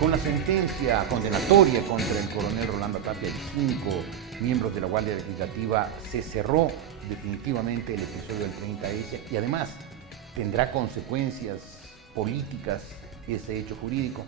Con la sentencia condenatoria contra el coronel Rolando Tapia y 5 miembros de la Guardia Legislativa, se cerró definitivamente el episodio del 30S y además tendrá consecuencias políticas ese hecho jurídico.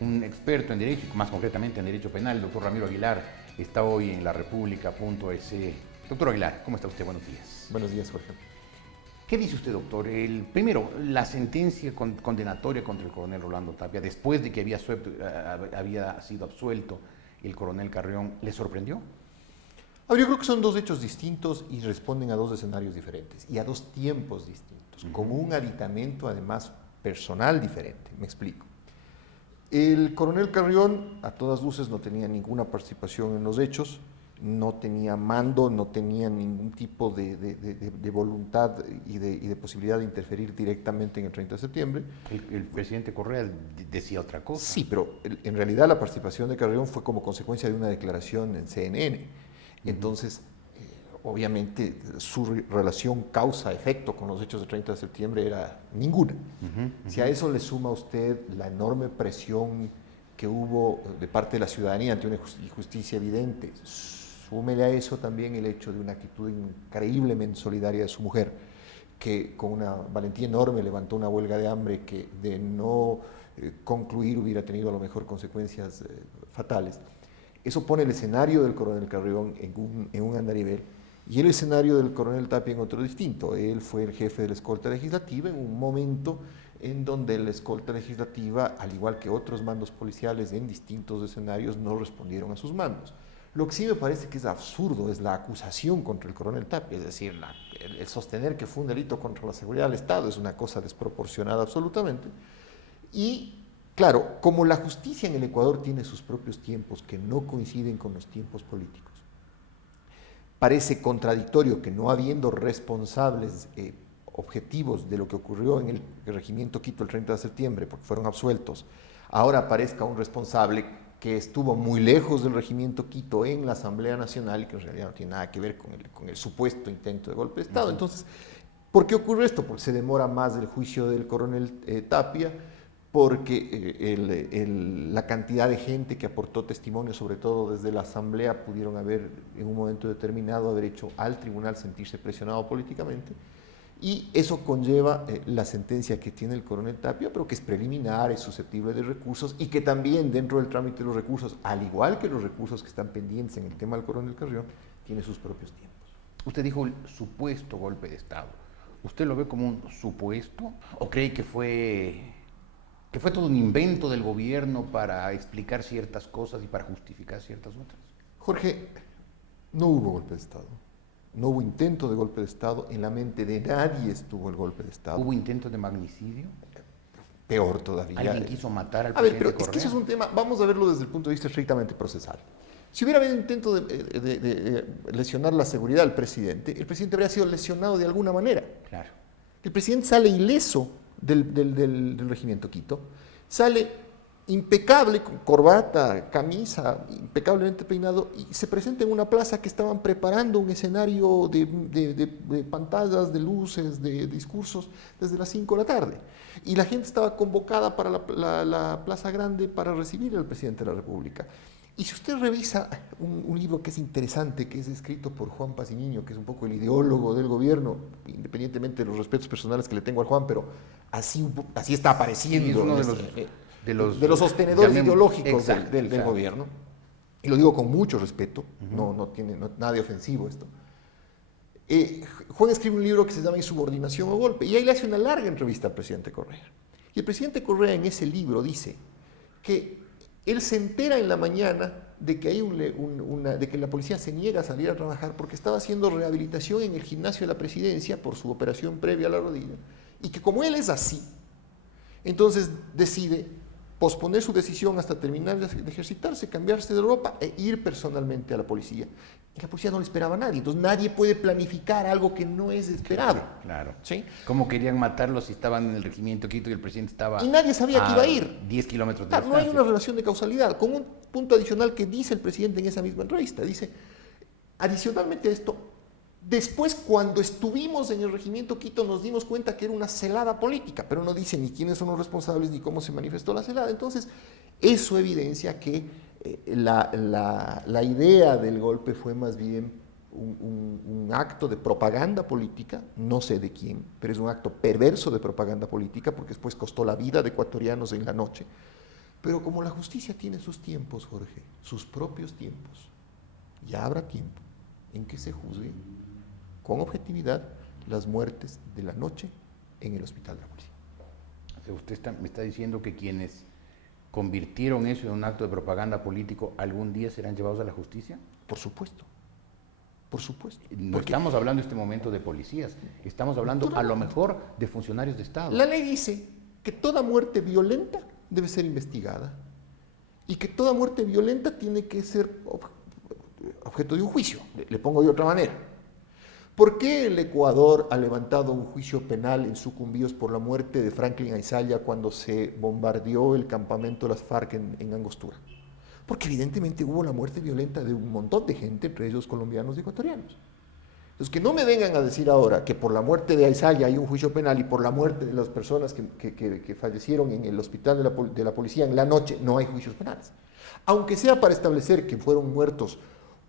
Un experto en derecho, más concretamente en derecho penal, el doctor Ramiro Aguilar, está hoy en larepublica.es. Doctor Aguilar, ¿cómo está usted? Buenos días. Buenos días, Jorge. ¿Qué dice usted, doctor? Primero, la sentencia condenatoria contra el coronel Rolando Tapia, después de que había sido absuelto el coronel Carrión, ¿le sorprendió? A ver, yo creo que son dos hechos distintos y responden a dos escenarios diferentes y a dos tiempos distintos, con un aditamento además personal diferente. Me explico. El coronel Carrión, a todas luces, no tenía ninguna participación en los hechos, no tenía mando, no tenía ningún tipo de voluntad y de posibilidad de interferir directamente en el 30 de septiembre. El presidente Correa decía otra cosa. Sí, pero en realidad la participación de Carrión fue como consecuencia de una declaración en CNN. Entonces, obviamente, su relación causa-efecto con los hechos del 30 de septiembre era ninguna. Si a eso le suma usted la enorme presión que hubo de parte de la ciudadanía ante una injusticia evidente, súmele a eso también el hecho de una actitud increíblemente solidaria de su mujer, que con una valentía enorme levantó una huelga de hambre que de no concluir hubiera tenido a lo mejor consecuencias fatales. Eso pone el escenario del coronel Carrión en un andarivel y el escenario del coronel Tapia en otro distinto. Él fue el jefe de la escolta legislativa en un momento en donde la escolta legislativa, al igual que otros mandos policiales en distintos escenarios, no respondieron a sus mandos. Lo que sí me parece que es absurdo es la acusación contra el coronel Tapia, es decir, el sostener que fue un delito contra la seguridad del Estado es una cosa desproporcionada absolutamente. Y claro, como la justicia en el Ecuador tiene sus propios tiempos que no coinciden con los tiempos políticos, parece contradictorio que no habiendo responsables objetivos de lo que ocurrió en el regimiento Quito el 30 de septiembre, porque fueron absueltos, ahora aparezca un responsable que estuvo muy lejos del regimiento Quito en la Asamblea Nacional y que en realidad no tiene nada que ver con el supuesto intento de golpe de Estado. Entonces, ¿por qué ocurre esto? Porque se demora más el juicio del coronel Tapia, porque la cantidad de gente que aportó testimonio, sobre todo desde la Asamblea, pudieron haber en un momento determinado haber hecho al tribunal sentirse presionado políticamente. Y eso conlleva la sentencia que tiene el coronel Tapia, pero que es preliminar, es susceptible de recursos y que también dentro del trámite de los recursos, al igual que los recursos que están pendientes en el tema del coronel Carrión, tiene sus propios tiempos. Usted dijo el supuesto golpe de Estado. ¿Usted lo ve como un supuesto o cree que fue todo un invento del gobierno para explicar ciertas cosas y para justificar ciertas otras? Jorge, no hubo golpe de Estado. No hubo intento de golpe de Estado, en la mente de nadie estuvo el golpe de Estado. ¿Hubo intento de magnicidio? Peor todavía. ¿Alguien quiso matar al presidente presidente Correa? Correa? Es que eso es un tema, vamos a verlo desde el punto de vista estrictamente procesal. Si hubiera habido intento de lesionar la seguridad del presidente, el presidente habría sido lesionado de alguna manera. Claro. El presidente sale ileso del regimiento Quito, sale impecable, con corbata, camisa, impecablemente peinado, y se presenta en una plaza que estaban preparando un escenario de pantallas, de luces, de discursos, desde las 5 de la tarde. Y la gente estaba convocada para la Plaza Grande para recibir al presidente de la República. Y si usted revisa un libro que es interesante, que es escrito por Juan Paciniño, que es un poco el ideólogo del gobierno, independientemente de los respetos personales que le tengo al Juan, pero así está apareciendo. Es uno de los sostenedores ideológicos del gobierno, y lo digo con mucho respeto, no tiene nada de ofensivo esto. Juan escribe un libro que se llama Insubordinación o Golpe, y ahí le hace una larga entrevista al presidente Correa. Y el presidente Correa en ese libro dice que él se entera en la mañana de que la policía se niega a salir a trabajar porque estaba haciendo rehabilitación en el gimnasio de la presidencia por su operación previa a la rodilla, y que como él es así, entonces decide posponer su decisión hasta terminar de ejercitarse, cambiarse de ropa e ir personalmente a la policía. Y la policía no le esperaba a nadie, entonces nadie puede planificar algo que no es esperado. Claro. ¿Sí? ¿Cómo querían matarlos si estaban en el regimiento Quito y el presidente estaba y nadie sabía que iba a ir? 10 kilómetros de distancia. No hay una relación de causalidad, con un punto adicional que dice el presidente en esa misma entrevista. Dice, adicionalmente a esto, Después, cuando estuvimos en el regimiento Quito, nos dimos cuenta que era una celada política, pero no dice ni quiénes son los responsables ni cómo se manifestó la celada. Entonces, eso evidencia que la idea del golpe fue más bien un acto de propaganda política, no sé de quién, pero es un acto perverso de propaganda política, porque después costó la vida de ecuatorianos en la noche. Pero como la justicia tiene sus tiempos, Jorge, sus propios tiempos, ya habrá tiempo en que se juzgue con objetividad las muertes de la noche en el hospital de la policía. O sea, me está diciendo que quienes convirtieron eso en un acto de propaganda político algún día serán llevados a la justicia. Por supuesto. Por supuesto. No estamos hablando en este momento de policías, estamos hablando a lo mejor de funcionarios de Estado. La ley dice que toda muerte violenta debe ser investigada y que toda muerte violenta tiene que ser objeto de un juicio. Le pongo de otra manera. ¿Por qué el Ecuador ha levantado un juicio penal en Sucumbíos por la muerte de Franklin Ayzalla cuando se bombardeó el campamento de las FARC en Angostura? Porque evidentemente hubo la muerte violenta de un montón de gente, entre ellos colombianos y ecuatorianos. Entonces, que no me vengan a decir ahora que por la muerte de Ayzalla hay un juicio penal y por la muerte de las personas que fallecieron en el hospital de la policía en la noche no hay juicios penales. Aunque sea para establecer que fueron muertos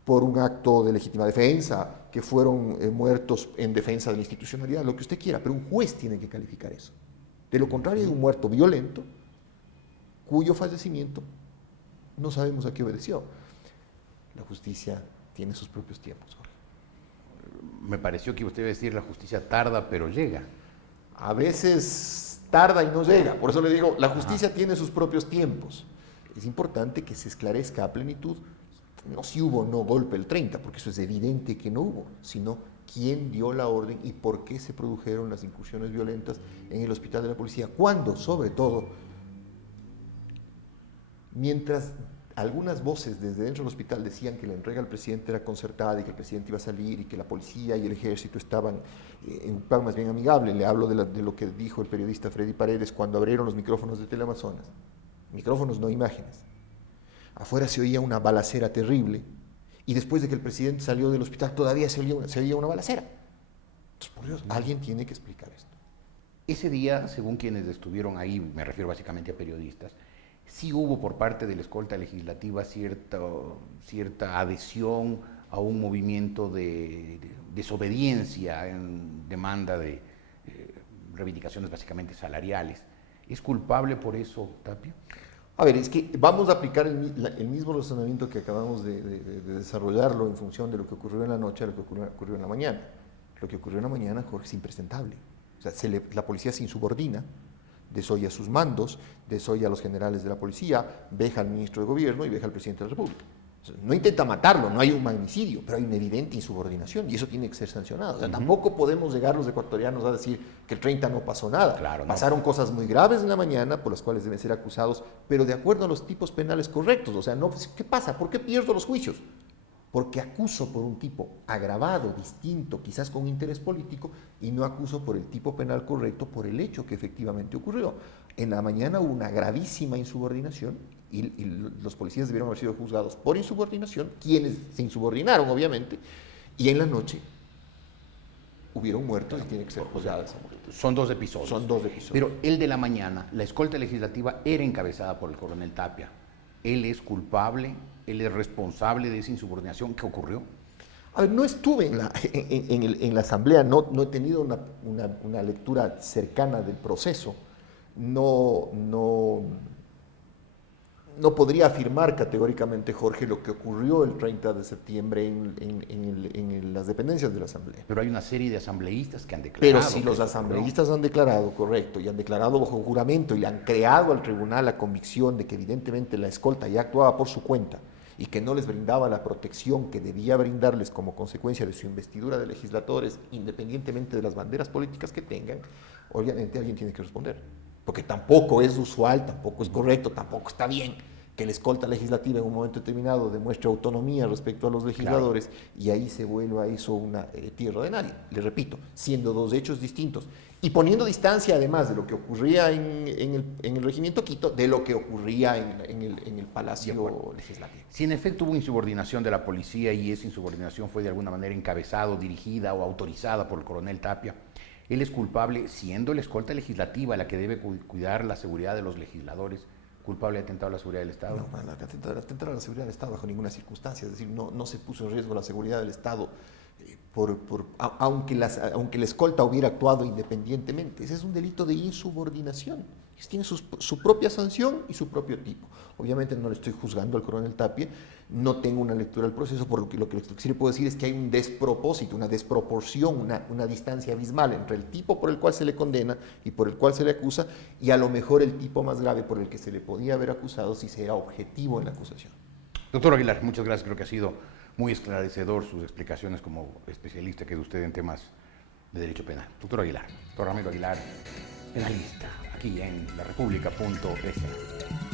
por un acto de legítima defensa, que fueron muertos en defensa de la institucionalidad, lo que usted quiera, pero un juez tiene que calificar eso. De lo contrario, es un muerto violento cuyo fallecimiento no sabemos a qué obedeció. La justicia tiene sus propios tiempos, Jorge. Me pareció que usted iba a decir la justicia tarda, pero llega. A veces tarda y no llega. Por eso le digo, la justicia tiene sus propios tiempos. Es importante que se esclarezca a plenitud, no si hubo o no golpe el 30, porque eso es evidente que no hubo, sino quién dio la orden y por qué se produjeron las incursiones violentas en el hospital de la policía. Cuando, sobre todo, mientras algunas voces desde dentro del hospital decían que la entrega al presidente era concertada y que el presidente iba a salir y que la policía y el ejército estaban en un plan más bien amigable. Le hablo de lo que dijo el periodista Freddy Paredes cuando abrieron los micrófonos de Teleamazonas. Micrófonos, no imágenes. Afuera se oía una balacera terrible y después de que el presidente salió del hospital todavía se oía una balacera. Entonces, por Dios, alguien tiene que explicar esto. Ese día, según quienes estuvieron ahí, me refiero básicamente a periodistas, sí hubo por parte de la escolta legislativa cierta adhesión a un movimiento de desobediencia en demanda de reivindicaciones básicamente salariales. ¿Es culpable por eso, Tapia? A ver, es que vamos a aplicar el mismo razonamiento que acabamos de desarrollarlo en función de lo que ocurrió en la noche a lo que ocurrió en la mañana. Lo que ocurrió en la mañana, Jorge, es impresentable. O sea, la policía se insubordina, desoye a sus mandos, desoye a los generales de la policía, veja al ministro de gobierno y veja al presidente de la República. O sea, no intenta matarlo, no hay un magnicidio, pero hay una evidente insubordinación y eso tiene que ser sancionado. O sea, tampoco podemos llegar los ecuatorianos a decir que el 30 no pasó nada. Claro, pasaron cosas muy graves en la mañana por las cuales deben ser acusados, pero de acuerdo a los tipos penales correctos. O sea, no, ¿qué pasa? ¿Por qué pierdo los juicios? Porque acuso por un tipo agravado, distinto, quizás con interés político, y no acuso por el tipo penal correcto por el hecho que efectivamente ocurrió. En la mañana hubo una gravísima insubordinación y los policías debieron haber sido juzgados por insubordinación, quienes se insubordinaron obviamente, y en la noche hubieron muertos y tiene que ser juzgada esa muerte. Son dos episodios. Son dos episodios. Pero el de la mañana, la escolta legislativa era encabezada por el coronel Tapia. ¿Él es culpable? ¿Él es responsable de esa insubordinación que ocurrió? A ver, no estuve en la asamblea, no he tenido una lectura cercana del proceso. No podría afirmar categóricamente, Jorge, lo que ocurrió el 30 de septiembre en las dependencias de la asamblea. Pero hay una serie de asambleístas que han declarado. Pero si los asambleístas han declarado, correcto, y han declarado bajo juramento y le han creado al tribunal la convicción de que evidentemente la escolta ya actuaba por su cuenta y que no les brindaba la protección que debía brindarles como consecuencia de su investidura de legisladores, independientemente de las banderas políticas que tengan, obviamente alguien tiene que responder. Porque tampoco es usual, tampoco es correcto, tampoco está bien que la escolta legislativa en un momento determinado demuestre autonomía respecto a los legisladores, claro, y ahí se vuelva eso una tierra de nadie. Le repito, siendo dos hechos distintos y poniendo distancia además de lo que ocurría en el Regimiento Quito de lo que ocurría en el Palacio Legislativo. Si en efecto hubo insubordinación de la policía y esa insubordinación fue de alguna manera encabezado, dirigida o autorizada por el coronel Tapia, él es culpable, siendo la escolta legislativa la que debe cuidar la seguridad de los legisladores, culpable de atentado a la seguridad del Estado. No, atentar a la seguridad del Estado bajo ninguna circunstancia, es decir, no se puso en riesgo la seguridad del Estado aunque la escolta hubiera actuado independientemente. Ese es un delito de insubordinación. Tiene su propia sanción y su propio tipo. Obviamente no le estoy juzgando al coronel Tapia, no tengo una lectura del proceso, porque lo que sí le puedo decir es que hay un despropósito, una desproporción, una distancia abismal entre el tipo por el cual se le condena y por el cual se le acusa, y a lo mejor el tipo más grave por el que se le podía haber acusado si se era objetivo en la acusación. Doctor Aguilar, muchas gracias. Creo que ha sido muy esclarecedor sus explicaciones como especialista que es usted en temas de derecho penal. Doctor Aguilar, doctor Ramiro Aguilar, penalista, aquí en larepublica.es.